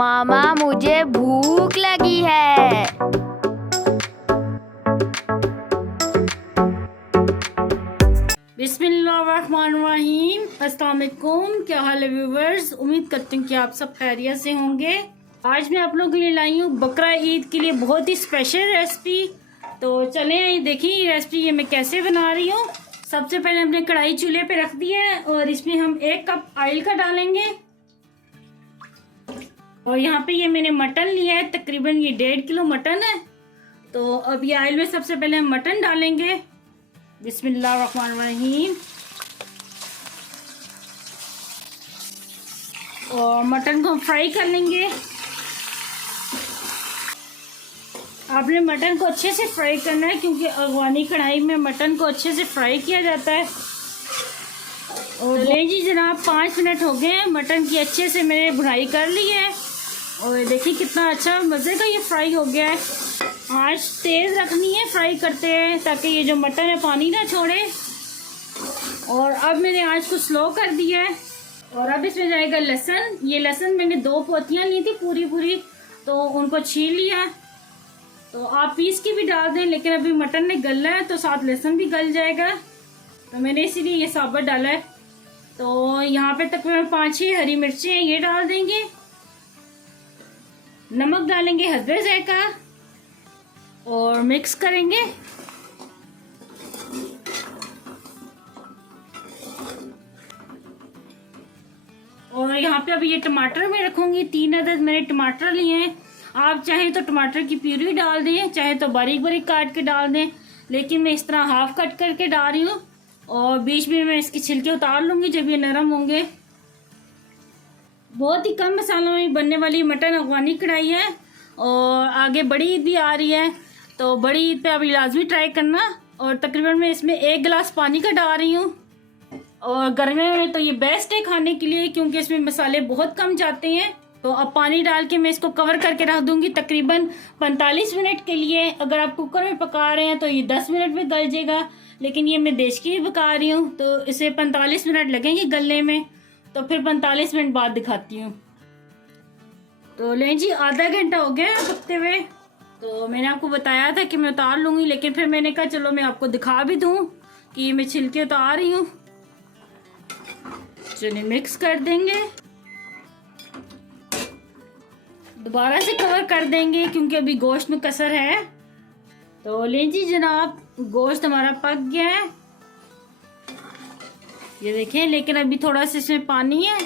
मामा मुझे भूख लगी है। बिस्मिल्लाहिर्रहमानिर्रहीम। अस्सलाम वालेकुम। क्या हाल है व्यूवर्स? उम्मीद करती हूँ कि आप सब खैरियत से होंगे। आज मैं आप लोगों के लिए लाई हूँ बकरा ईद के लिए बहुत ही स्पेशल रेसिपी। तो चलें देखिए ये रेसिपी ये मैं कैसे बना रही हूँ। सबसे पहले हमने कढ़ाई चूल्हे पे रख दी है और इसमें हम 1 कप ऑयल का डालेंगे। और यहाँ पे ये मैंने मटन लिया है, तकरीबन ये 1.5 किलो मटन है। तो अब ये ऑयल में सबसे पहले हम मटन डालेंगे। बिस्मिल्लाहिर्रहमानिर्रहीम। और मटन को हम फ्राई कर लेंगे। आपने मटन को अच्छे से फ्राई करना है क्योंकि अफगानी कढ़ाई में मटन को अच्छे से फ्राई किया जाता है। और ले जी जनाब 5 मिनट हो गए हैं, मटन की अच्छे से मैंने भुनाई कर ली है। और देखिए कितना अच्छा मज़े का ये फ्राई हो गया है। आंच तेज़ रखनी है फ्राई करते हैं ताकि ये जो मटन है पानी ना छोड़े। और अब मैंने आंच को स्लो कर दिया है। और अब इसमें जाएगा लहसुन। ये लहसुन मैंने 2 पोतियाँ ली थी पूरी तो उनको छील लिया। तो आप पीस की भी डाल दें लेकिन अभी मटन ने गलना है तो साथ लहसुन भी गल जाएगा, तो मैंने इसीलिए ये साबुत डाला है। तो यहाँ पे तकरीबन 5-6 हरी मिर्चें ये डाल देंगे। नमक डालेंगे हस्बे ज़ायका और मिक्स करेंगे। और यहाँ पे अभी ये टमाटर मैं रखूंगी। 3 अदद मैंने टमाटर लिए हैं। आप चाहें तो टमाटर की प्यूरी डाल दें, चाहे तो बारीक बारीक काट के डाल दें, लेकिन मैं इस तरह हाफ कट करके डाल रही हूँ। और बीच में मैं इसके छिलके उतार लूँगी जब ये नरम होंगे। बहुत ही कम मसालों में बनने वाली मटन अफगानी कढ़ाई है। और आगे बड़ी ईद भी आ रही है तो बड़ी ईद पे आप लाजमी ट्राई करना। और तकरीबन मैं इसमें 1 गिलास पानी का डाल रही हूँ। और गर्मियों में तो ये बेस्ट है खाने के लिए क्योंकि इसमें मसाले बहुत कम जाते हैं। तो अब पानी डाल के मैं इसको कवर करके रख दूंगी तकरीबन 45 मिनट के लिए। अगर आप कुकर में पका रहे हैं तो ये 10 मिनट में गल जाएगा, लेकिन ये मैं देश की पका रही हूँ तो इसे 45 मिनट लगेंगे गलने में। तो फिर 45 मिनट बाद दिखाती हूँ। तो लें जी आधा घंटा हो गया पकते हुए। तो मैंने आपको बताया था कि मैं उतार लूँगी, लेकिन फिर मैंने कहा चलो मैं आपको दिखा भी दूँ कि मैं छिलके उतार रही हूँ। चलिए मिक्स कर देंगे, दोबारा से कवर कर देंगे क्योंकि अभी गोश्त में कसर है। तो लें जी जनाब गोश्त हमारा पक गया है, ये देखें, लेकिन अभी थोड़ा सा इसमें पानी है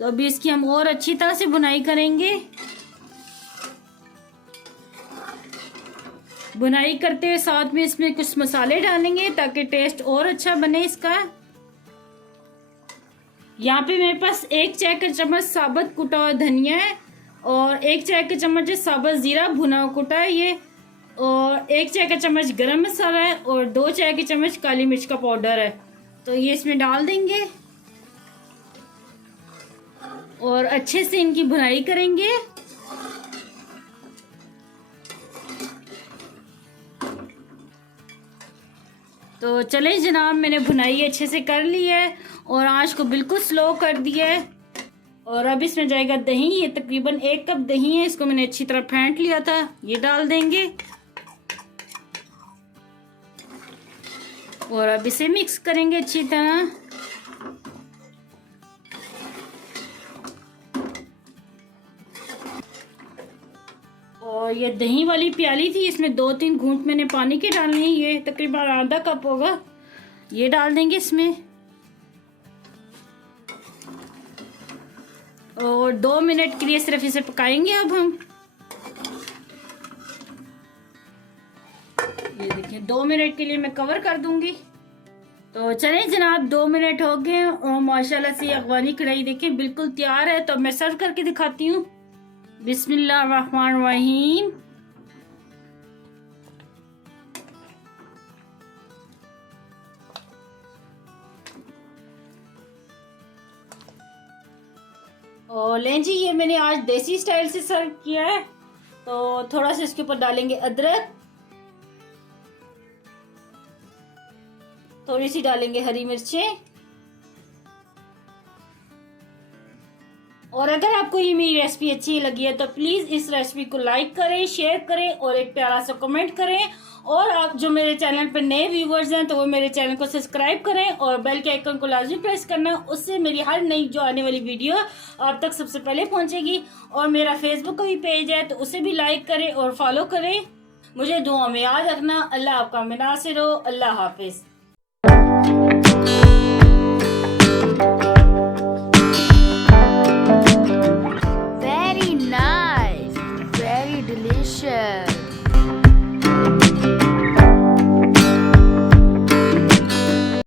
तो अभी इसकी हम और अच्छी तरह से बुनाई करेंगे। बुनाई करते हुए साथ में इसमें कुछ मसाले डालेंगे ताकि टेस्ट और अच्छा बने इसका। यहाँ पे मेरे पास 1 चाय का चम्मच साबुत कुटा हुआ धनिया है और 1 चाय का चम्मच साबुत जीरा भुना हुआ कुटा है ये, और 1 चाय का चम्मच गरम मसाला है और 2 चाय के चम्मच काली मिर्च का पाउडर है। तो ये इसमें डाल देंगे और अच्छे से इनकी भुनाई करेंगे। तो चलें जनाब मैंने भुनाई अच्छे से कर ली है और आंच को बिल्कुल स्लो कर दिया है। और अब इसमें जाएगा दही। ये तकरीबन 1 कप दही है, इसको मैंने अच्छी तरह फेंट लिया था, ये डाल देंगे। और अब इसे मिक्स करेंगे अच्छी तरह। और ये दही वाली प्याली थी, इसमें 2-3 घूंट मैंने पानी के डालने हैं। ये तकरीबन आधा कप होगा, ये डाल देंगे इसमें। और 2 मिनट के लिए सिर्फ इसे पकाएंगे अब हम। ये देखिए 2 मिनट के लिए मैं कवर कर दूंगी। तो चलें जनाब 2 मिनट हो गए और माशाल्लाह से अफगानी कढ़ाई देखें बिल्कुल तैयार है। तो मैं सर्व करके दिखाती हूँ। बिस्मिल्लाहिर्रहमानिर्रहीम। और लें जी ये मैंने आज देसी स्टाइल से सर्व किया है। तो थोड़ा सा इसके ऊपर डालेंगे अदरक, थोड़ी सी डालेंगे हरी मिर्चें और अगर आपको ये मेरी रेसिपी अच्छी लगी है तो प्लीज़ इस रेसिपी को लाइक करें, शेयर करें और एक प्यारा सा कमेंट करें। और आप जो मेरे चैनल पर नए व्यूवर्स हैं तो वो मेरे चैनल को सब्सक्राइब करें और बेल के आइकन को लाजमी प्रेस करना, उससे मेरी हर नई जो आने वाली वीडियो आप तक सबसे पहले पहुंचेगी। और मेरा फेसबुक का भी पेज है तो उसे भी लाइक करें और फॉलो करें। मुझे दुआ में याद रखना। अल्लाह आपका में नासिर हो। अल्लाह हाफिज़।